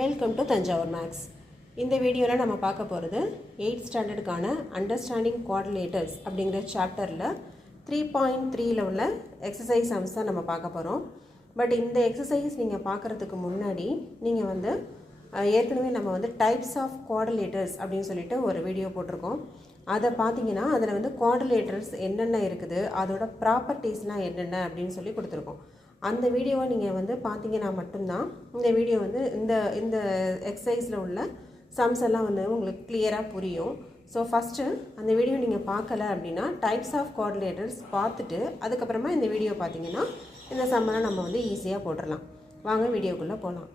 Welcome to Thanjavur maths. இந்த வீடியோவில் நம்ம பார்க்க போகிறது 8th ஸ்டாண்டர்டுக்கான அண்டர்ஸ்டாண்டிங் குவாட்ரிலேட்டர்ஸ் அப்படிங்கிற சாப்டரில் 3.3ல் உள்ள எக்ஸசைஸ் சம்ஸ் தான் நம்ம பார்க்க போகிறோம். பட் இந்த எக்ஸசைஸ் நீங்கள் பார்க்குறதுக்கு முன்னாடி நீங்கள் ஏற்கனவே நம்ம டைப்ஸ் ஆஃப் குவாட்ரிலேட்டர்ஸ் அப்படின்னு சொல்லிட்டு ஒரு வீடியோ போட்டிருக்கோம். அதை பார்த்தீங்கன்னா அதில் குவாட்ரிலேட்டர்ஸ் என்னென்ன இருக்குது, அதோட ப்ராப்பர்ட்டிஸ்லாம் என்னென்ன அப்படின்னு சொல்லி கொடுத்துருக்கோம். அந்த வீடியோவை நீங்கள் பார்த்தீங்கன்னா மட்டும்தான் இந்த வீடியோ இந்த எக்ஸசைஸில் உள்ள சம்ஸ் எல்லாம் உங்களுக்கு கிளியராக புரியும். ஸோ ஃபஸ்ட்டு அந்த வீடியோ நீங்கள் பார்க்கல அப்படின்னா டைப்ஸ் ஆஃப் குவாட்ரிலேட்டர்ஸ் பார்த்துட்டு அதுக்கப்புறமா இந்த வீடியோ பார்த்தீங்கன்னா இந்த சம்மெல்லாம் நம்ம ஈஸியாக போட்டுடலாம். வாங்க வீடியோக்குள்ளே போகலாம்.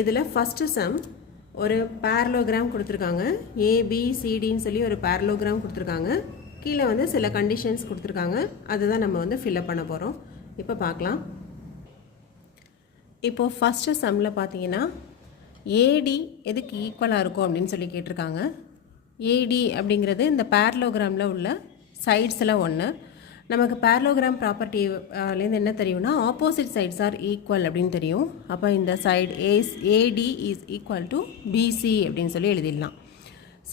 இதில் ஃபஸ்ட்டு சம் ஒரு பேரலோகிராம் கொடுத்துருக்காங்க. ஏபிசிடின்னு சொல்லி ஒரு பேரலோகிராம் கொடுத்துருக்காங்க. கீழே சில கண்டிஷன்ஸ் கொடுத்துருக்காங்க. அதுதான் நம்ம ஃபில்அப் பண்ண போகிறோம். இப்போ பார்க்கலாம். இப்போது ஃபஸ்ட்டு சம்மில் பார்த்தீங்கன்னா ஏடி எதுக்கு ஈக்குவலாக இருக்கும் அப்படின்னு சொல்லி கேட்டிருக்காங்க. ஏடி அப்படிங்கிறது இந்த பேரலோகிராமில் உள்ள சைட்ஸில் ஒன்று. நமக்கு பேரலோகிராம் ப்ராப்பர்ட்டிலேருந்து என்ன தெரியும்னா ஆப்போசிட் சைட்ஸ் ஆர் ஈக்குவல் அப்படின்னு தெரியும். அப்போ இந்த side AD is equal to BC அப்படின்னு சொல்லி எழுதிடலாம்.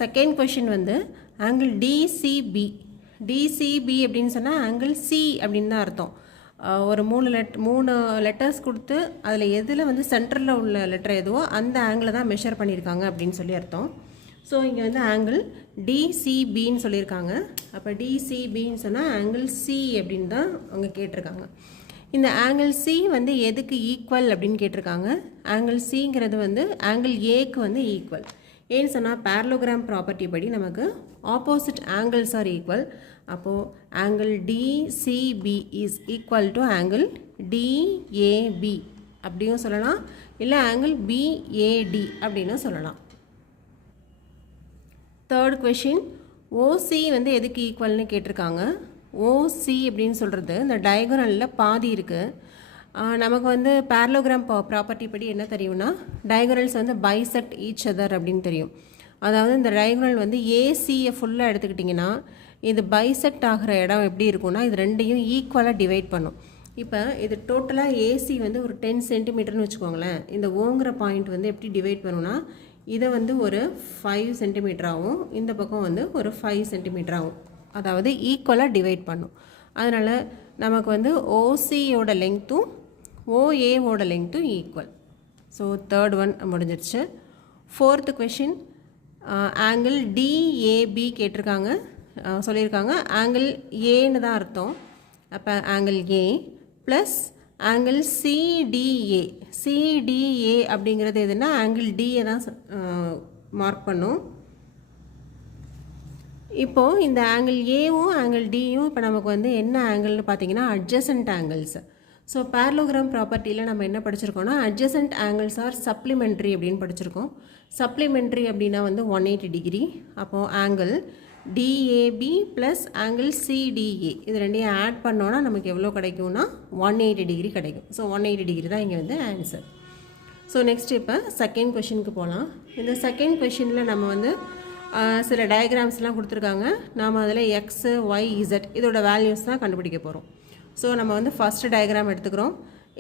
செகண்ட் கொஷின் ஆங்கிள் டிசிபி அப்படின்னு சொன்னால் ஆங்கிள் சி அப்படின்னு தான் அர்த்தம். ஒரு மூணு லெட்டர்ஸ் கொடுத்து அதில் எதில் சென்டரில் உள்ள லெட்டர் எதுவோ அந்த ஆங்கிளை தான் மெஷர் பண்ணியிருக்காங்க அப்படின்னு சொல்லி அர்த்தம். ஸோ இங்கே ஆங்கிள் டிசிபின்னு சொல்லியிருக்காங்க. அப்போ டிசிபின்னு சொன்னால் ஆங்கிள் சி அப்படின்னு தான் அவங்க கேட்டிருக்காங்க. இந்த ஆங்கிள் சி எதுக்கு ஈக்குவல் அப்படின்னு கேட்டிருக்காங்க. ஆங்கிள் சிங்கிறது ஆங்கிள் ஏக்கு ஈக்குவல். ஏன்னு சொன்னால் பேரலோகிராம் ப்ராப்பர்ட்டி படி நமக்கு ஆப்போசிட் ஆங்கிள்ஸ் ஆர் ஈக்குவல். அப்போது angle DCB is equal to angle DAB அப்படியும் சொல்லலாம், இல்லை ஆங்கிள் பிஏடி அப்படின்னு சொல்லலாம். தேர்ட் கொஷின் ஓசி எதுக்கு ஈக்குவல்னு கேட்டிருக்காங்க. ஓசி அப்படின்னு சொல்கிறது இந்த டயகனலில் பாதி இருக்குது. நமக்கு பேரலோகிராம் ப்ராப்பர்ட்டி படி என்ன தெரியும்னா டயகனல்ஸ் பைசெக்ட் ஈச் அதர் அப்படின்னு தெரியும். அதாவது இந்த டயகனல் ஏசியை ஃபுல்லாக எடுத்துக்கிட்டிங்கன்னா இது பைசெக்ட் ஆகிற இடம் எப்படி இருக்கும்னா இது ரெண்டையும் ஈக்குவலாக டிவைட் பண்ணும். இப்போ இது டோட்டலாக ஏசி ஒரு 10 சென்டிமீட்டர்னு வச்சுக்கோங்களேன். இந்த ஓங்கிற பாயிண்ட் எப்படி டிவைட் பண்ணுன்னா இதை ஒரு 5 சென்டிமீட்டராகவும் இந்த பக்கம் ஒரு 5 சென்டிமீட்டராகவும், அதாவது ஈக்குவலாக டிவைட் பண்ணும். அதனால் நமக்கு ஓசியோட லெங்க்த்தும் ஓஏவோட லெங்க்த்தும் ஈக்குவல். ஸோ தேர்ட் ஒன் முடிஞ்சிடுச்சு. ஃபோர்த்து கொஷின் ஆங்கிள் டிஏபி கேட்டிருக்காங்க, சொல்லியிருக்காங்க. ஆங்கிள் ஏன்னு தான் அர்த்தம். அப்போ ஆங்கிள் ஏ ப்ளஸ் ஆங்கிள் சிடிஏ. சிடிஏ அப்படிங்கிறது எதுனா ஆங்கிள் டியை தான் மார்க் பண்ணும். இப்போது இந்த ஆங்கிள் ஏவும் ஆங்கிள் டியும் இப்போ நமக்கு என்ன ஆங்கிள்னு பார்த்தீங்கன்னா அட்ஜசன்ட் ஆங்கிள்ஸ். ஸோ பேரலோகிராம் ப்ராப்பர்ட்டியில் நம்ம என்ன படிச்சிருக்கோம்னா அட்ஜசன்ட் ஆங்கிள்ஸ் ஆர் சப்ளிமெண்ட்ரி அப்படின்னு படிச்சிருக்கோம். சப்ளிமெண்ட்ரி அப்படின்னா 180 டிகிரி. அப்போது angle DAP plus angle CTA இது ரெண்டையும் ஆட் பண்ணோன்னா நமக்கு எவ்வளோ கிடைக்கும்னா 180 டிகிரி கிடைக்கும். ஸோ 180 டிகிரி தான் இங்கே ஆன்சர். ஸோ நெக்ஸ்ட் இப்போ செகண்ட் கொஷினுக்கு போகலாம். இந்த செகண்ட் கொஷினில் நம்ம சில டயக்ராம்ஸ்லாம் கொடுத்துருக்காங்க. நாம் அதில் எக்ஸு ஒய் இசட் இதோட வேல்யூஸ் தான் கண்டுபிடிக்க போகிறோம். ஸோ நம்ம ஃபஸ்ட்டு டயக்ராம் எடுத்துக்கிறோம்.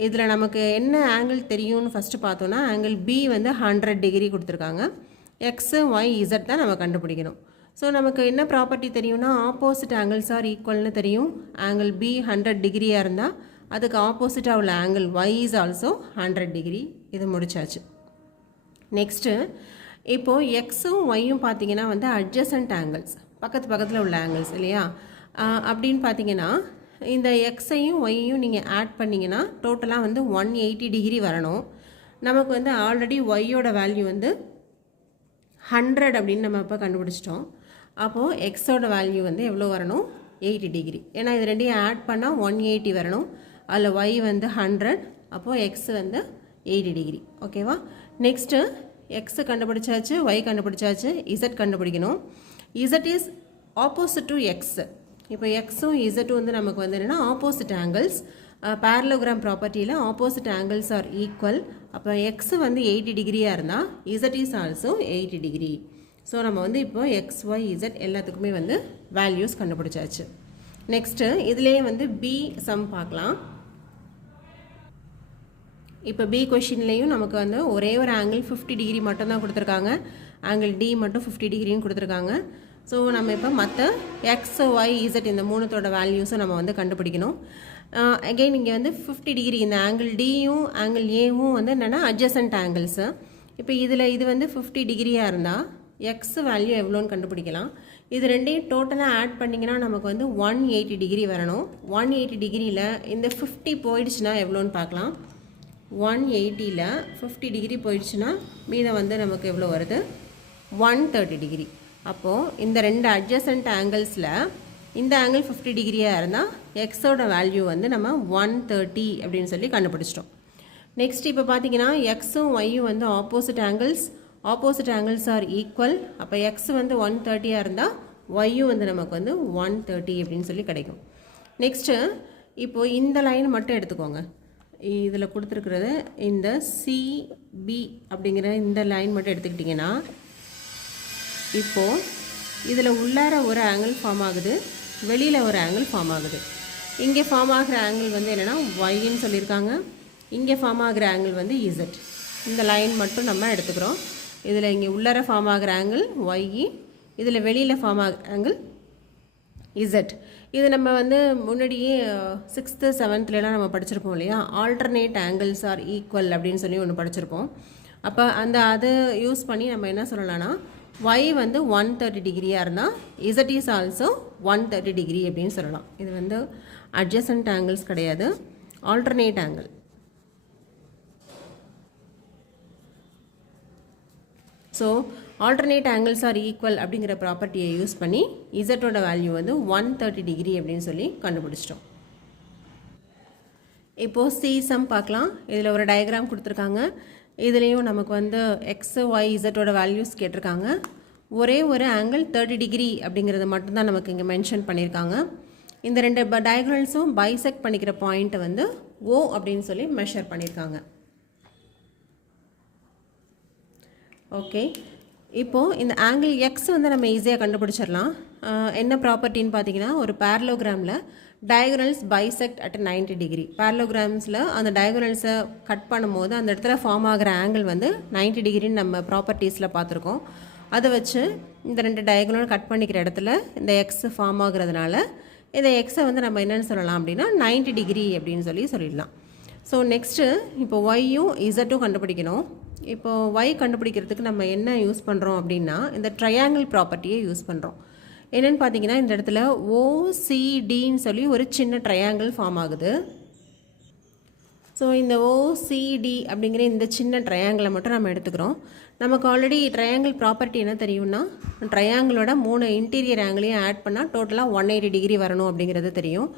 இதில் நமக்கு என்ன ஆங்கிள் தெரியும்னு ஃபஸ்ட்டு பார்த்தோன்னா ஆங்கிள் பி 100 டிகிரி கொடுத்துருக்காங்க. எக்ஸு ஒய் இசட் தான் நம்ம கண்டுபிடிக்கணும். ஸோ நமக்கு என்ன ப்ராப்பர்ட்டி தெரியும்னா ஆப்போசிட் ஆங்கிள்ஸ் ஆர் ஈக்குவல்னு தெரியும். ஆங்கிள் பி 100 டிகிரியாக இருந்தால் அதுக்கு ஆப்போசிட்டாக உள்ள angle Y is also 100 degree. இது முடிச்சாச்சு. நெக்ஸ்ட்டு இப்போது எக்ஸும் ஒய்யும் பார்த்தீங்கன்னா அட்ஜசன்ட் ஆங்கிள்ஸ், பக்கத்தில் உள்ள ஆங்கிள்ஸ் இல்லையா. அப்படின்னு பார்த்தீங்கன்னா இந்த எக்ஸையும் ஒய்யையும் நீங்கள் ஆட் பண்ணிங்கன்னா டோட்டலாக 180 டிகிரி வரணும். நமக்கு ஆல்ரெடி ஒய்யோட வேல்யூ 100 அப்படின்னு நம்ம இப்போ கண்டுபிடிச்சிட்டோம். அப்போது எக்ஸோட வேல்யூ எவ்வளோ வரணும், 80 டிகிரி. ஏன்னா இது ரெண்டையும் ஆட் பண்ணால் 180 வரணும். அதில் ஒய் 100, அப்போது எக்ஸ் 80 டிகிரி. ஓகேவா. நெக்ஸ்ட்டு எக்ஸு கண்டுபிடிச்சாச்சு, ஒய் கண்டுபிடிச்சாச்சு, இசட் கண்டுபிடிக்கணும். Z is opposite to X. இப்போ எக்ஸும் இசட்டும் நமக்கு என்னென்னா ஆப்போசிட் ஆங்கிள்ஸ். பேரலோகிராம் ப்ராப்பர்ட்டியில் ஆப்போசிட் ஆங்கிள்ஸ் ஆர் ஈக்குவல். அப்போ எக்ஸ் 80 டிகிரியாக இருந்தால் Z is also 80 degree. So நம்ம இப்போ எக்ஸ் ஒய் இசட் எல்லாத்துக்குமே வேல்யூஸ் கண்டுபிடிச்சாச்சு. நெக்ஸ்ட்டு இதுலேயே பி சம் பார்க்கலாம். இப்போ பி கொஷின்லேயும் நமக்கு வந்து ஒரே ஒரு ஆங்கிள் 50 டிகிரி மட்டும் தான் கொடுத்துருக்காங்க. ஆங்கிள் டி மட்டும் 50 டிகிரின்னு கொடுத்துருக்காங்க. ஸோ நம்ம இப்போ மற்ற எக்ஸ் ஒய் இசட் இந்த மூணுத்தோட வேல்யூஸும் நம்ம வந்து கண்டுபிடிக்கணும். அகெயின் இங்கே வந்து 50 டிகிரி இந்த ஆங்கிள் டியும் ஆங்கிள் ஏவும் வந்து என்னென்னா அட்ஜசன்ட் ஆங்கிள்ஸு. இப்போ இதில் இது வந்து 50 டிகிரியாக இருந்தால் எக்ஸ் வேல்யூ எவ்வளோன்னு கண்டுபிடிக்கலாம். இது ரெண்டையும் டோட்டலாக ஆட் பண்ணிங்கன்னா நமக்கு வந்து 180 டிகிரி வரணும். 180 டிகிரியில் இந்த 50 போயிடுச்சுன்னா எவ்வளோன்னு பார்க்கலாம். 180ல் 50 டிகிரி போயிடுச்சுன்னா மீதம் வந்து நமக்கு எவ்வளோ வருது, 130 டிகிரி. அப்போது இந்த ரெண்டு அட்ஜசன்ட் ஆங்கிள்ஸில் இந்த ஆங்கிள் 50 டிகிரியாக இருந்தால் எக்ஸோட வேல்யூ வந்து நம்ம 130 அப்படின்னு சொல்லி கண்டுபிடிச்சிட்டோம். நெக்ஸ்ட் இப்போ பார்த்தீங்கன்னா எக்ஸும் ஒய்யும் வந்து ஆப்போசிட் ஆங்கிள்ஸ் ஆர் ஈக்குவல். அப்போ எக்ஸ் வந்து 130 இருந்தால் ஒய்யும் வந்து நமக்கு வந்து 130 அப்படின்னு சொல்லி கிடைக்கும். நெக்ஸ்ட்டு இப்போது இந்த லைன் மட்டும் எடுத்துக்கோங்க. இதில் கொடுத்துருக்கிறது இந்த சிபி அப்படிங்கிற இந்த லைன் மட்டும் எடுத்துக்கிட்டிங்கன்னா இப்போது இதில் உள்ளார ஒரு ஆங்கிள் ஃபார்ம் ஆகுது, வெளியில் ஒரு ஆங்கிள் ஃபார்ம் ஆகுது. இங்கே ஃபார்ம் ஆகிற ஆங்கிள் வந்து என்னென்னா ஒய்ன்னு சொல்லியிருக்காங்க, இங்கே ஃபார்ம் ஆகிற ஆங்கிள் வந்து இசட். இந்த லைன் மட்டும் நம்ம எடுத்துக்கிறோம். இதில் இங்கே உள்ளார ஃபார்ம் ஆகிற ஆங்கிள் ஒய், இதில் வெளியில் ஃபார்ம் ஆகிற ஆங்கிள் இசட். இது நம்ம வந்து முன்னாடியே 6th 7thலாம் நம்ம படிச்சிருப்போம் இல்லையா, ஆல்டர்னேட் ஆங்கிள்ஸ் ஆர் ஈக்குவல் அப்படின்னு சொல்லி ஒன்று படிச்சிருப்போம். அப்போ அது யூஸ் பண்ணி நம்ம என்ன சொல்லலாம்னா ஒய் வந்து 130 டிகிரியாக இருந்தால் இசட் இஸ் ஆல்சோ 130 டிகிரி அப்படின்னு சொல்லலாம். இது வந்து அட்ஜசன்ட் ஆங்கிள்ஸ் கிடையாது, alternate angle. So alternate angles are equal அப்படிங்கிற ப்ராப்பர்ட்டியை யூஸ் பண்ணி இசட்டோட வேல்யூ வந்து 130 டிகிரி அப்படின்னு சொல்லி கண்டுபிடிச்சிட்டோம். இப்போது சி சம் பார்க்கலாம். இதில் ஒரு டயக்ராம் கொடுத்துருக்காங்க. இதுலேயும் நமக்கு வந்து எக்ஸ் ஒய் இசட்டோட வேல்யூஸ் கேட்டிருக்காங்க. ஒரே ஒரு ஆங்கிள் 30 டிகிரி அப்படிங்கிறத மட்டும்தான் நமக்கு இங்கே மென்ஷன் பண்ணியிருக்காங்க. இந்த ரெண்டு டயக்னல்ஸும் பைசெக்ட் பண்ணிக்கிற பாயிண்ட்டை வந்து ஓ அப்படின்னு சொல்லி மெஷர் பண்ணியிருக்காங்க. ஓகே, இப்போது இந்த ஆங்கிள் எக்ஸ் வந்து நம்ம ஈஸியாக கண்டுபிடிச்சிடலாம். என்ன ப்ராப்பர்ட்டின்னு பார்த்தீங்கன்னா, ஒரு பேரலோகிராமில் டயகனல்ஸ் பைசெக்ட் அட் 90 டிகிரி. பேரலோகிராம்ஸில் அந்த டயகனல்ஸை கட் பண்ணும்போது அந்த இடத்துல ஃபார்ம் ஆகிற ஆங்கிள் வந்து 90 டிகிரின்னு நம்ம ப்ராப்பர்ட்டிஸில் பார்த்துருக்கோம். அதை வச்சு இந்த ரெண்டு டயகனல் கட் பண்ணிக்கிற இடத்துல இந்த எக்ஸ் ஃபார்ம் ஆகுறதுனால இந்த எக்ஸை வந்து நம்ம என்னென்னு சொல்லலாம் அப்படின்னா 90 டிகிரி அப்படின்னு சொல்லிடலாம். ஸோ நெக்ஸ்ட்டு இப்போ ஒய்யும் இசட்டும் கண்டுபிடிக்கணும். இப்போது ஒய் கண்டுபிடிக்கிறதுக்கு நம்ம என்ன யூஸ் பண்ணுறோம் அப்படின்னா இந்த ட்ரையாங்கிள் ப்ராப்பர்ட்டியை யூஸ் பண்ணுறோம். என்னென்னு பார்த்தீங்கன்னா இந்த இடத்துல ஓசிடின்னு சொல்லி ஒரு சின்ன ட்ரையாங்கிள் ஃபார்ம் ஆகுது. ஸோ இந்த ஓசிடி அப்படிங்கிற இந்த சின்ன ட்ரையாங்கிளை மட்டும் நம்ம எடுத்துக்கிறோம். நமக்கு ஆல்ரெடி ட்ரையாங்கிள் ப்ராப்பர்ட்டி என்ன தெரியும்னா, ட்ரையாங்கிளோட 3 இன்டீரியர் ஆங்கிளையும் ஆட் பண்ணால் டோட்டலாக 180 டிகிரி வரணும் அப்படிங்கிறது தெரியும்.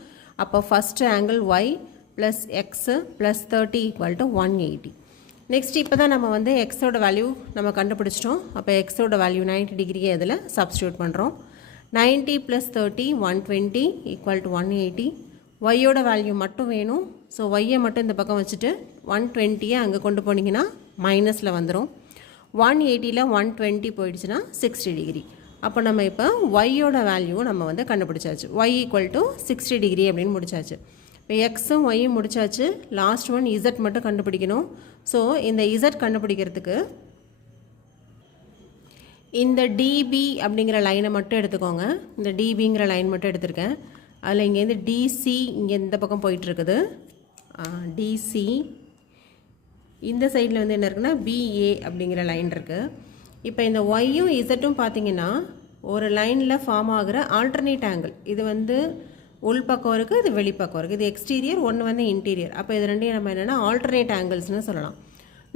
அப்போ first angle Y plus X plus 30 = 180. Next இப்போ தான் நம்ம வந்து எக்ஸோட வேல்யூ நம்ம கண்டுபிடிச்சிட்டோம். அப்போ எக்ஸோட வேல்யூ 90 டிகிரியை இதில் சப்ஸ்டியூட் பண்ணுறோம். 90 + 30 120 = 180. ஒய்யோட வேல்யூ மட்டும் வேணும். ஸோ ஒய்யை மட்டும் இந்த பக்கம் வச்சுட்டு 120 அங்கே கொண்டு போனீங்கன்னா மைனஸில் வந்துடும். 180ல் 120 போயிடுச்சுன்னா 60 டிகிரி. அப்போ நம்ம இப்போ ஒய்யோட வேல்யூ நம்ம வந்து கண்டுபிடிச்சாச்சு. ஒய் = 60 டிகிரி அப்படின்னு முடிச்சாச்சு. இப்போ எக்ஸும் ஒய்யும் முடிச்சாச்சு. லாஸ்ட் ஒன் இசட் மட்டும் கண்டுபிடிக்கணும். ஸோ இந்த இசட் கண்டுபிடிக்கிறதுக்கு இந்த டிபி அப்படிங்கிற லைனை மட்டும் எடுத்துக்கோங்க. இந்த டிபிங்கிற லைன் மட்டும் எடுத்திருக்கேன். அதில் இங்கேருந்து டிசி இங்கே இந்த பக்கம் போயிட்டுருக்குது. டிசி இந்த சைடில் வந்து என்ன இருக்குன்னா பிஏ அப்படிங்கிற லைன் இருக்குது. இப்போ இந்த ஒய்யும் இசட்டும் பார்த்தீங்கன்னா ஒரு லைனில் ஃபார்ம் ஆகிற ஆல்டர்னேட் ஆங்கிள். இது வந்து உள்பக்கம் இருக்குது, இது வெளிப்பக்கம் இருக்குது. இது எக்ஸ்டீரியர், ஒன்று வந்து இன்டீரியர். அப்போ இது ரெண்டையும் நம்ம என்னென்னா ஆல்டர்னேட் ஆங்கிள்ஸ்னு சொல்லலாம்.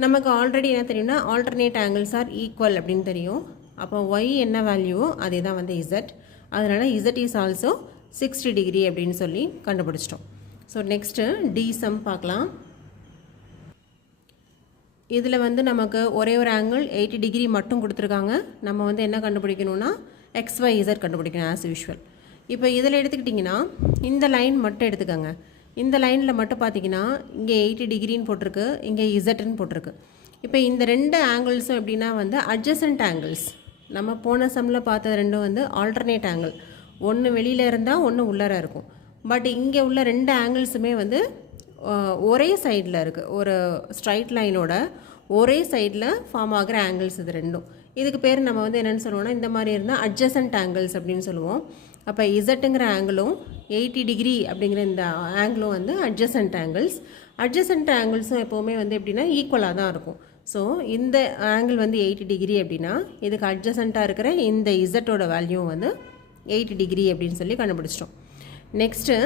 நமக்கு ஆல்ரெடி என்ன தெரியும்னா ஆல்டர்னேட் ஆங்கிள்ஸ் ஆர் ஈக்குவல் அப்படின்னு தெரியும். அப்போ ஒய் என்ன வேல்யூவோ அதே தான் வந்து இசட். அதனால் இசட் இஸ் ஆல்சோ 60 டிகிரி அப்படின்னு சொல்லி கண்டுபிடிச்சிட்டோம். ஸோ நெக்ஸ்ட்டு டி சம் பார்க்கலாம். இதில் வந்து நமக்கு ஒரே ஒரு ஆங்கிள் 80 டிகிரி மட்டும் கொடுத்துருக்காங்க. நம்ம வந்து என்ன கண்டுபிடிக்கணும்னா XY Z கண்டுபிடிக்கணும் ஆஸ் யூஷுவல். இப்போ இதில் எடுத்துக்கிட்டிங்கன்னா இந்த லைன் மட்டும் எடுத்துக்கோங்க. இந்த லைனில் மட்டும் பார்த்தீங்கன்னா இங்கே 80 டிகிரின்னு போட்டிருக்கு, இங்கே இசட்னு போட்டிருக்கு. இப்போ இந்த ரெண்டு ஆங்கிள்ஸும் எப்படின்னா வந்து அட்ஜசன்ட் ஆங்கிள்ஸ். நம்ம போன சம்மில் பார்த்த ரெண்டும் வந்து ஆல்டர்னேட் ஆங்கிள். ஒன்று வெளியில் இருந்தால் ஒன்று உள்ளார இருக்கும். பட் இங்கே உள்ள ரெண்டு ஆங்கிள்ஸுமே வந்து ஒரே சைடில் இருக்குது, ஒரு ஸ்ட்ரைட் லைனோட ஒரே சைடில் ஃபார்ம் ஆகிற ஆங்கிள்ஸ் இது ரெண்டும். இதுக்கு பேர் நம்ம வந்து என்னென்னு சொல்லுவோம்னா, இந்த மாதிரி இருந்தால் அட்ஜசன்ட் ஆங்கிள்ஸ் அப்படின்னு சொல்லுவோம். அப்போ இசட்டுங்கிற ஆங்கிளும் 80 டிகிரி அப்படிங்கிற இந்த ஆங்கிளும் வந்து அட்ஜசன்ட் ஆங்கிள்ஸ். அட்ஜசன்ட் ஆங்கிள்ஸும் எப்போவுமே வந்து எப்படின்னா ஈக்குவலாக தான் இருக்கும். ஸோ இந்த ஆங்கிள் வந்து 80 டிகிரி அப்படின்னா இதுக்கு அட்ஜசண்ட்டாக இருக்கிற இந்த இசட்டோட வேல்யூ வந்து 80 டிகிரி அப்படின்னு சொல்லி கண்டுபிடிச்சிட்டோம். நெக்ஸ்ட்டு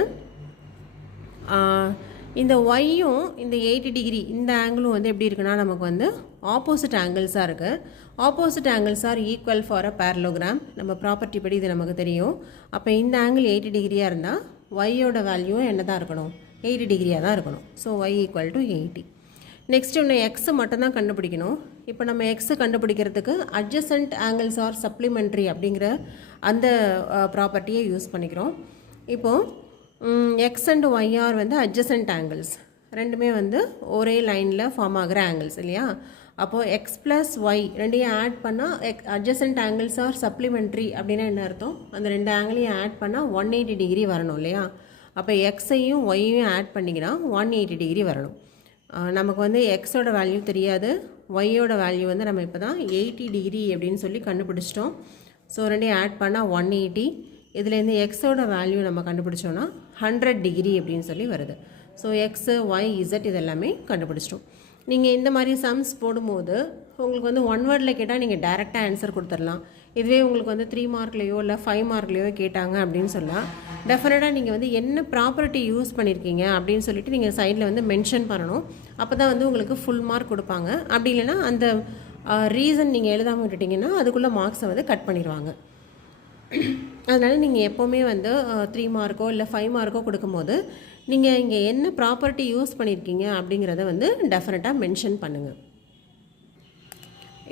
இந்த ஒய்யும் இந்த 80 டிகிரி இந்த ஆங்கிளும் வந்து எப்படி இருக்குன்னா நமக்கு வந்து ஆப்போசிட் ஆங்கிள்ஸாக இருக்குது. Opposite angles are equal for a parallelogram. நம்ம ப்ராப்பர்ட்டி படி இது நமக்கு தெரியும். அப்போ இந்த ஆங்கிள் 80 டிகிரியாக இருந்தால் ஒய்யோட வேல்யூ என்ன தான் இருக்கணும், 80 டிகிரியாக தான் இருக்கணும். So Y equal to 80. Next இன்னும் எக்ஸு மட்டும்தான் கண்டுபிடிக்கணும். இப்போ நம்ம எக்ஸு கண்டுபிடிக்கிறதுக்கு அட்ஜசன்ட் ஆங்கிள்ஸ் ஆர் சப்ளிமெண்ட்ரி அப்படிங்கிற அந்த ப்ராப்பர்ட்டியை யூஸ் பண்ணிக்கிறோம். இப்போது எக்ஸ் அண்ட் ஒய்ஆர் வந்து அட்ஜசன்ட் ஆங்கிள்ஸ், ரெண்டுமே வந்து ஒரே லைனில் ஃபார்ம் ஆகிற ஆங்கிள்ஸ் இல்லையா. அப்போது எக்ஸ் ப்ளஸ் ஒய் ரெண்டையும் ஆட் பண்ணால் அட்ஜசன்ட் ஆங்கிள்ஸ் ஆர் சப்ளிமெண்ட்ரி அப்படின்னா என்ன அர்த்தம், அந்த ரெண்டு ஆங்கிளையும் ஆட் பண்ணால் 180 டிகிரி வரணும் இல்லையா. அப்போ எக்ஸையும் ஒய்யையும் ஆட் பண்ணிங்கன்னா 180 டிகிரி வரணும். நமக்கு வந்து எக்ஸோட வேல்யூ தெரியாது, ஒய்யோட வேல்யூ வந்து நம்ம இப்போ தான் 80 டிகிரி அப்படின்னு சொல்லி கண்டுபிடிச்சிட்டோம். ஸோ ரெண்டையும் ஆட் பண்ணால் 180. இதுலேருந்து எக்ஸோட வேல்யூ நம்ம கண்டுபிடிச்சோன்னா 100 டிகிரி அப்படின்னு சொல்லி வருது. ஸோ எக்ஸு ஒய் இசட் இதெல்லாமே கண்டுபிடிச்சிட்டோம். நீங்கள் இந்த மாதிரி சம்ஸ் போடும்போது உங்களுக்கு வந்து 1 வேர்டில் கேட்டால் நீங்கள் டைரெக்டாக ஆன்சர் கொடுத்துடலாம். இதுவே உங்களுக்கு வந்து 3 மார்க்லேயோ இல்லை 5 மார்க்லேயோ கேட்டாங்க அப்படின்னு சொன்னால் டெஃபினட்டாக நீங்கள் வந்து என்ன ப்ராப்பர்ட்டி யூஸ் பண்ணியிருக்கீங்க அப்படின்னு சொல்லிட்டு நீங்கள் சைடில் வந்து மென்ஷன் பண்ணணும். அப்போ தான் வந்து உங்களுக்கு ஃபுல் மார்க் கொடுப்பாங்க. அப்படி இல்லைன்னா அந்த ரீசன் நீங்கள் எழுதாமல் விட்டுட்டிங்கன்னா அதுக்குள்ளே மார்க்ஸை வந்து கட் பண்ணிடுவாங்க. அதனால் நீங்கள் எப்போவுமே வந்து 3 மார்க்கோ இல்லை 5 மார்க்கோ கொடுக்கும்போது நீங்கள் இங்கே என்ன ப்ராப்பர்ட்டி யூஸ் பண்ணியிருக்கீங்க அப்படிங்கிறத வந்து டெஃபினட்டாக மென்ஷன் பண்ணுங்கள்.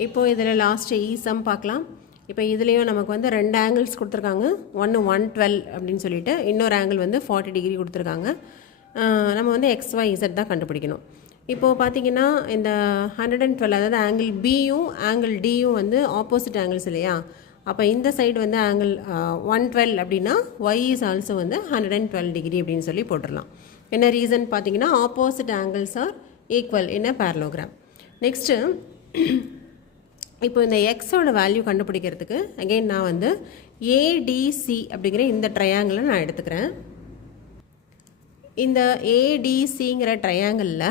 இப்போது இதில் லாஸ்ட்டு சம் பார்க்கலாம். இப்போ இதுலேயும் நமக்கு வந்து 2 ஆங்கிள்ஸ் கொடுத்துருக்காங்க. ஒன்று 112 அப்படின்னு சொல்லிட்டு, இன்னொரு ஆங்கிள் வந்து 40 டிகிரி கொடுத்துருக்காங்க. நம்ம வந்து XY Z தான் கண்டுபிடிக்கணும். இப்போது பார்த்திங்கன்னா இந்த 112 அதாவது ஆங்கிள் பியும் ஆங்கிள் டியும் வந்து ஆப்போசிட் ஆங்கிள்ஸ் இல்லையா. அப்போ இந்த சைடு வந்து ஆங்கிள் 112 அப்படின்னா Y இஸ் ஆல்சோ வந்து 112 டிகிரி அப்படின்னு சொல்லி போட்டுடலாம். என்ன ரீசன் பார்த்தீங்கன்னா opposite angles are equal in a parallelogram. Next இப்போ இந்த எக்ஸோட வேல்யூ கண்டுபிடிக்கிறதுக்கு அகெயின் நான் வந்து ஏடிசி அப்படிங்கிற இந்த ட்ரையாங்கிளை நான் எடுத்துக்கிறேன். இந்த ஏடிசிங்கிற ட்ரையாங்கிளில்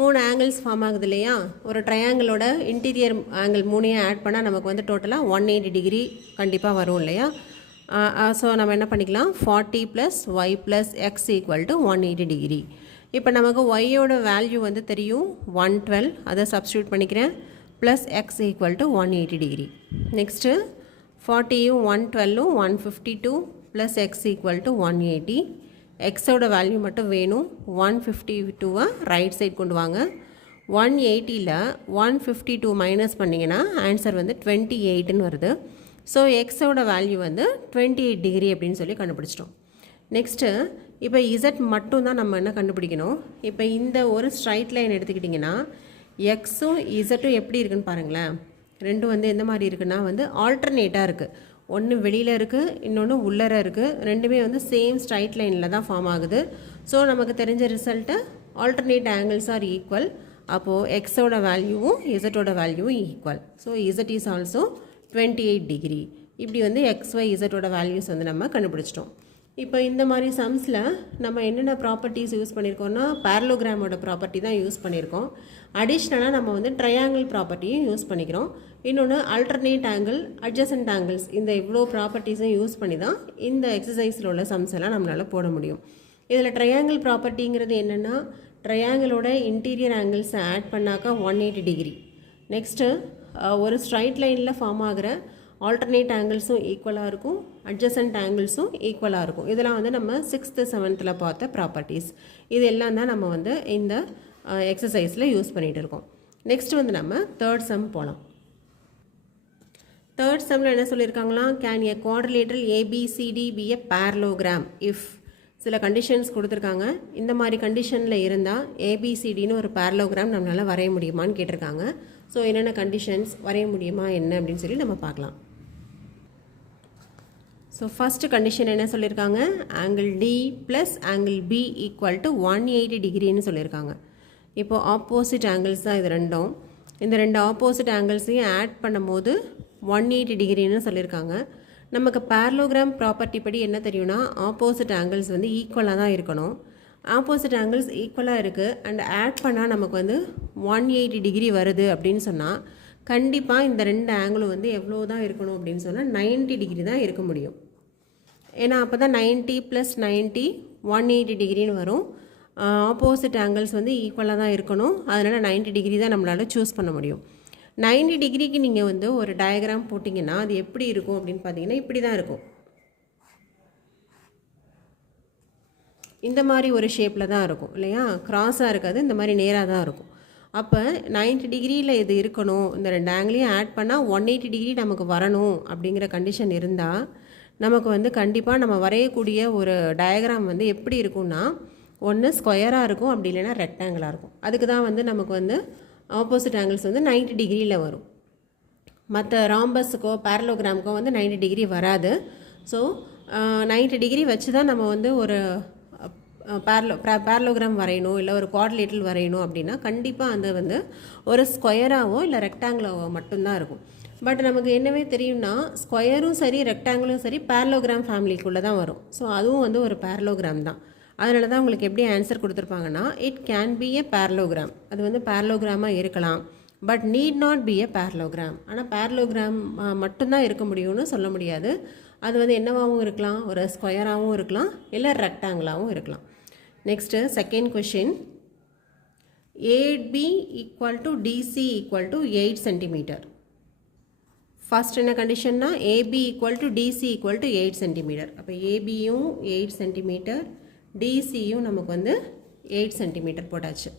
3 ஆங்கிள்ஸ் ஃபார்ம் ஆகுது இல்லையா. ஒரு ட்ரையாங்கிளோட இன்டீரியர் ஆங்கிள் 3ஐயும் ஆட் பண்ணால் நமக்கு வந்து டோட்டலாக 180 டிகிரி கண்டிப்பாக வரும் இல்லையா. ஸோ நம்ம என்ன பண்ணிக்கலாம், 40 + y + x = 180 டிகிரி. இப்போ நமக்கு ஒய்யோட வேல்யூ வந்து தெரியும் 112, அதை சப்ஸ்டியூட் பண்ணிக்கிறேன், ப்ளஸ் x = 180 டிகிரி. நெக்ஸ்ட்டு 40யும் 112ம் 152 ப்ளஸ் x = 180. எக்ஸோட வேல்யூ மட்டும் வேணும். 152 ரைட் சைட் கொண்டு வாங்க. 180ல் 152 மைனஸ் பண்ணிங்கன்னா ஆன்சர் வந்து 28ன்னு வருது. ஸோ எக்ஸோட வேல்யூ வந்து 28 டிகிரி அப்படின்னு சொல்லி கண்டுபிடிச்சிட்டோம். நெக்ஸ்ட்டு இப்போ இசட் மட்டும் தான் நம்ம என்ன கண்டுபிடிக்கணும். இப்போ இந்த ஒரு ஸ்ட்ரைட் லைன் எடுத்துக்கிட்டிங்கன்னா எக்ஸும் இசட்டும் எப்படி இருக்குன்னு பாருங்களேன். ரெண்டும் வந்து எந்த மாதிரி இருக்குன்னா வந்து ஆல்டர்னேட்டாக இருக்குது. ஒன்று வெளியில் இருக்குது, இன்னொன்று உள்ளர இருக்குது. ரெண்டுமே வந்து சேம் ஸ்ட்ரைட் லைனில் தான் ஃபார்ம் ஆகுது. ஸோ நமக்கு தெரிஞ்ச result alternate angles are equal. அப்போது எக்ஸோட வேல்யூவும் இசட்டோட வேல்யூவும் equal. So Z is also 28 degree. இப்படி வந்து XY இசட்டோட வேல்யூஸ் வந்து நம்ம கண்டுபிடிச்சிட்டோம். இப்போ இந்த மாதிரி சம்ஸில் நம்ம என்னென்ன ப்ராப்பர்ட்டிஸ் யூஸ் பண்ணியிருக்கோம்னா பேரலோகிராமோட ப்ராப்பர்ட்டி தான் யூஸ் பண்ணியிருக்கோம். அடிஷ்னலாக நம்ம வந்து ட்ரையாங்கிள் ப்ராப்பர்ட்டியும் யூஸ் பண்ணிக்கிறோம். இன்னொன்று அல்டர்னேட் ஆங்கிள், அட்ஜசன்ட் ஆங்கிள்ஸ், இந்த இவ்வளோ ப்ராப்பர்ட்டிஸும் யூஸ் பண்ணி தான் இந்த எக்ஸசைஸில் உள்ள சம்ஸ் எல்லாம் நம்மளால் போட முடியும். இதில் ட்ரையாங்கிள் ப்ராப்பர்ட்டிங்கிறது என்னென்னா ட்ரையாங்கிளோட இன்டீரியர் ஆங்கிள்ஸை ஆட் பண்ணாக்கா 180 டிகிரி. நெக்ஸ்ட்டு ஒரு ஸ்ட்ரைட் லைனில் ஃபார்ம் ஆகிற ஆல்டர்னேட் ஆங்கிள்ஸும் ஈக்குவலாக இருக்கும், அட்ஜசன்ட் ஆங்கிள்ஸும் ஈக்குவலாக இருக்கும். இதெல்லாம் வந்து நம்ம 6th 7th பார்த்த ப்ராப்பர்ட்டிஸ். இது எல்லாம் தான் நம்ம வந்து இந்த எக்ஸசைஸில் யூஸ் பண்ணிகிட்டு இருக்கோம். நெக்ஸ்ட் வந்து நம்ம 3rd சம் போகலாம். 3rd சம்மில் என்ன சொல்லியிருக்காங்களா, can a quadrilateral ABCD be a parallelogram if சில கண்டிஷன்ஸ் கொடுத்துருக்காங்க. இந்த மாதிரி கண்டிஷனில் இருந்தால் ஏபிசிடின்னு ஒரு பேரலோகிராம் நம்மளால் வரைய முடியுமான்னு கேட்டிருக்காங்க. ஸோ என்னென்ன கண்டிஷன்ஸ், வரைய முடியுமா என்ன அப்படின்னு சொல்லி நம்ம பார்க்கலாம். ஸோ ஃபஸ்ட்டு கண்டிஷன் என்ன சொல்லியிருக்காங்க, angle D plus angle B equal to 180 டிகிரின்னு சொல்லியிருக்காங்க. இப்போது ஆப்போசிட் ஆங்கிள்ஸ் தான் இது ரெண்டும். இந்த ரெண்டு ஆப்போசிட் ஆங்கிள்ஸையும் ஆட் பண்ணும்போது 180 டிகிரின்னு சொல்லியிருக்காங்க. நமக்கு பேரலோகிராம் ப்ராப்பர்ட்டி படி என்ன தெரியும்னா, ஆப்போசிட் ஆங்கிள்ஸ் வந்து ஈக்குவலாக தான் இருக்கணும். ஆப்போசிட் ஆங்கிள்ஸ் ஈக்குவலாக இருக்குது அண்ட் ஆட் பண்ணால் நமக்கு வந்து 180 டிகிரி வருது அப்படின்னு சொன்னால் கண்டிப்பாக இந்த ரெண்டு ஆங்கிளும் வந்து எவ்வளோ தான் இருக்கணும் அப்படின்னு சொன்னால் 90 டிகிரி தான் இருக்க முடியும். ஏன்னா அப்போ தான் 90 + 90 180 டிகிரின்னு வரும். ஆப்போசிட் ஆங்கிள்ஸ் வந்து ஈக்குவலாக தான் இருக்கணும். அதனால் 90 டிகிரி தான் நம்மளால் சூஸ் பண்ண முடியும். 90 டிகிரிக்கு நீங்கள் வந்து ஒரு டயக்ராம் போட்டிங்கன்னா அது எப்படி இருக்கும் அப்படின்னு பார்த்தீங்கன்னா இப்படி தான் இருக்கும். இந்த மாதிரி ஒரு ஷேப்பில் தான் இருக்கும் இல்லையா, கிராஸாக இருக்காது, இந்த மாதிரி நேராக தான் இருக்கும். அப்போ 90 டிகிரியில் இது இருக்கணும், இந்த ரெண்டு ஆங்கிளையும் ஆட் பண்ணால் 180 டிகிரி நமக்கு வரணும் அப்படிங்கிற கண்டிஷன் இருந்தால் நமக்கு வந்து கண்டிப்பாக நம்ம வரையக்கூடிய ஒரு டயக்ராம் வந்து எப்படி இருக்கும்னா, ஒன்று ஸ்கொயராக இருக்கும், அப்படி இல்லைன்னா ரெக்டாங்கிளாக இருக்கும். அதுக்கு தான் வந்து நமக்கு வந்து ஆப்போசிட் ஆங்கிள்ஸ் வந்து 90 டிகிரியில் வரும். மற்ற ராம்பஸுக்கோ பேரலோகிராமுக்கோ வந்து 90 டிகிரி வராது. ஸோ 90 டிகிரி வச்சு தான் நம்ம வந்து ஒரு பேரலோகிராம் வரையணும், இல்லை ஒரு குவாட்ரிலேட்டரல் வரையணும் அப்படின்னா கண்டிப்பாக அது வந்து ஒரு ஸ்கொயராகவோ இல்லை ரெக்டாங்கிளாவோ மட்டும்தான் இருக்கும். பட் நமக்கு என்னவே தெரியும்னா ஸ்கொயரும் சரி ரெக்டாங்கிளும் சரி பேரலோகிராம் ஃபேமிலிக்குள்ளே தான் வரும். ஸோ அதுவும் வந்து ஒரு பேரலோகிராம் தான். அதனால தான் உங்களுக்கு எப்படி ஆன்சர் கொடுத்துருப்பாங்கன்னா, it can be a parallelogram, அது வந்து பேரலோகிராமாக இருக்கலாம், but need not be a parallelogram. ஆனால் பேரலோகிராம் மட்டும்தான் இருக்க முடியும்னு சொல்ல முடியாது. அது வந்து என்னவாகவும் இருக்கலாம், ஒரு ஸ்கொயராகவும் இருக்கலாம், இல்லை ரெக்டாங்கிளாகவும் இருக்கலாம். Next second question, AB = DC = 8 cm. First என்ன கண்டிஷன்னா, AB = DC = 8 cm. அப்போ ஏபியும் 8 cm, டிசியும் நமக்கு வந்து 8 cm போட்டாச்சு.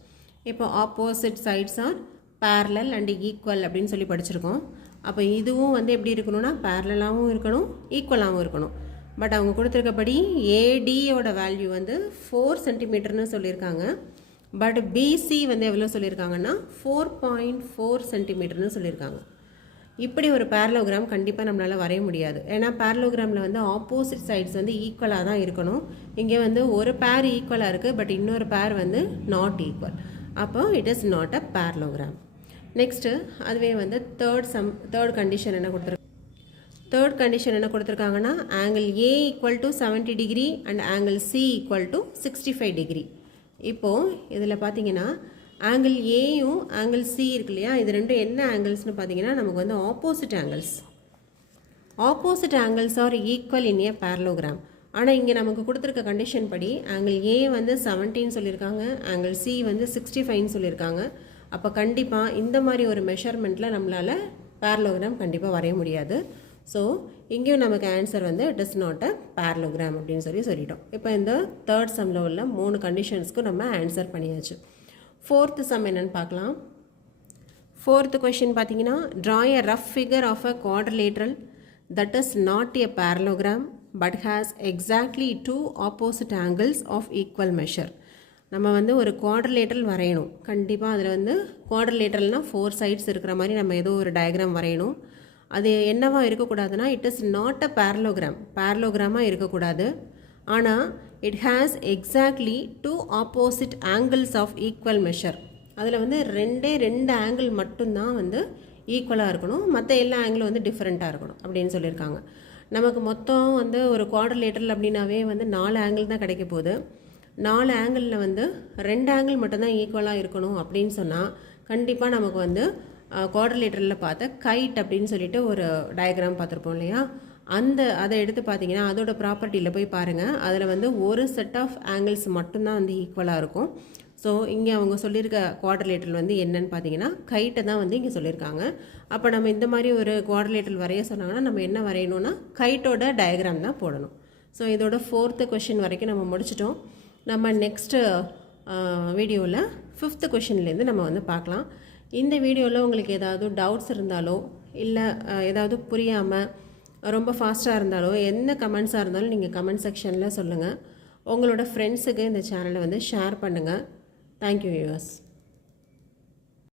இப்போ opposite sides are parallel and equal அப்படின்னு சொல்லி படிச்சிருக்கோம். அப்போ இதுவும் வந்து எப்படி இருக்கணும்னா பேரலாகவும் இருக்கணும், ஈக்குவலாகவும் இருக்கணும். பட் அவங்க கொடுத்துருக்கபடி ஏடியோட வேல்யூ வந்து 4 cm சொல்லியிருக்காங்க. பட் பிசி வந்து எவ்வளோ சொல்லியிருக்காங்கன்னா 4.4 cm சொல்லியிருக்காங்க. இப்படி ஒரு பேரலோகிராம் கண்டிப்பாக நம்மளால் வரைய முடியாது. ஏன்னா பேரலோகிராமில் வந்து ஆப்போசிட் சைட்ஸ் வந்து ஈக்குவலாக தான் இருக்கணும். இங்கே வந்து ஒரு பேர் ஈக்குவலாக இருக்குது, பட் இன்னொரு பேர் வந்து நாட் ஈக்குவல். அப்போ it is not a parallelogram. Next அதுவே வந்து தேர்ட் கண்டிஷன் என்ன கொடுத்துருக்காங்க, தேர்ட் கண்டிஷன் என்ன கொடுத்துருக்காங்கன்னா, angle A = 70 degree and angle C = 65 degree. இப்போது இதில் பார்த்தீங்கன்னா ஆங்கிள் ஏயும் ஆங்கிள் சி இருக்கு இல்லையா, இது ரெண்டும் என்ன ஆங்கிள்ஸ்னு பார்த்தீங்கன்னா நமக்கு வந்து opposite angles. Opposite angles are equal in A parallelogram. ஆனால் இங்கே நமக்கு கொடுத்துருக்க கண்டிஷன் படி ஆங்கிள் ஏ வந்து 17 சொல்லியிருக்காங்க, ஆங்கிள் சி வந்து 65 சொல்லியிருக்காங்க. அப்போ கண்டிப்பாக இந்த மாதிரி ஒரு மெஷர்மெண்ட்டில் நம்மளால் பேரலோகிராம் கண்டிப்பாக வரைய முடியாது. ஸோ இங்கேயும் நமக்கு ஆன்சர் வந்து it is not a parallelogram அப்படின்னு சொல்லிட்டோம். இப்போ இந்த தேர்ட் சம்மில் உள்ள 3 கண்டிஷன்ஸ்க்கும் நம்ம ஆன்சர் பண்ணியாச்சு. ஃபோர்த்து சம் என்னென்னு பார்க்கலாம். ஃபோர்த்து கொஷின் பார்த்தீங்கன்னா, draw a rough figure of a quadrilateral that is not a parallelogram but has exactly 2 opposite angles of equal measure. நம்ம வந்து ஒரு குவாட்ரிலேட்ரல் வரையணும். கண்டிப்பாக அதில் வந்து குவாட்ரிலேட்ரல்னால் 4 சைட்ஸ் இருக்கிற மாதிரி நம்ம ஏதோ ஒரு டயக்ராம் வரையணும். அது என்னவா இருக்கக்கூடாதுன்னா it is not a parallelogram, பேரலோகிராமாக இருக்கக்கூடாது. ஆனால் it has exactly 2 opposite angles of equal measure. அதில் வந்து ரெண்டு ஆங்கிள் மட்டும்தான் வந்து ஈக்குவலாக இருக்கணும், மற்ற எல்லா ஆங்கிளும் வந்து டிஃப்ரெண்ட்டாக இருக்கணும் அப்படின்னு சொல்லியிருக்காங்க. நமக்கு மொத்தம் வந்து ஒரு குவாட்ரிலேட்டரல் அப்படின்னாவே வந்து 4 ஆங்கிள் தான் கிடைக்க போகுது. 4 ஆங்கிளில் வந்து 2 ஆங்கிள் மட்டும்தான் ஈக்குவலாக இருக்கணும் அப்படின்னு சொன்னால் கண்டிப்பாக நமக்கு வந்து குவாட்ரிலேட்டரில் பார்த்த கைட் அப்படின்னு சொல்லிட்டு ஒரு டயக்ராம் பார்த்துருப்போம் இல்லையா, அதை எடுத்து பார்த்தீங்கன்னா அதோட ப்ராப்பர்ட்டியில் போய் பாருங்கள். அதில் வந்து ஒரு செட் ஆஃப் ஆங்கிள்ஸ் மட்டும்தான் வந்து ஈக்குவலாக இருக்கும். ஸோ இங்கே அவங்க சொல்லியிருக்க குவாட்ரிலேட்டரல் வந்து என்னன்னு பார்த்தீங்கன்னா கைட்டை தான் வந்து இங்கே சொல்லியிருக்காங்க. அப்போ நம்ம இந்த மாதிரி ஒரு குவாட்ரிலேட்டரல் வரைய சொன்னாங்கன்னா நம்ம என்ன வரையணும்னா கைட்டோட டயக்ராம் தான் போடணும். ஸோ இதோட 4th கொஷின் வரைக்கும் நம்ம முடிச்சிட்டோம். நம்ம நெக்ஸ்ட்டு வீடியோவில் 5th கொஷின்லேருந்து நம்ம வந்து பார்க்கலாம். இந்த வீடியோவில் உங்களுக்கு ஏதாவது டவுட்ஸ் இருந்தாலோ இல்லை ஏதாவது புரியாமல் ரொம்ப ஃபாஸ்ட்டாக இருந்தாலோ என்ன கமெண்ட்ஸாக இருந்தாலும் நீங்கள் கமெண்ட் செக்ஷனில் சொல்லுங்கள். உங்களோட ஃப்ரெண்ட்ஸுக்கு இந்த சேனலை வந்து ஷேர் பண்ணுங்கள். Thank you viewers.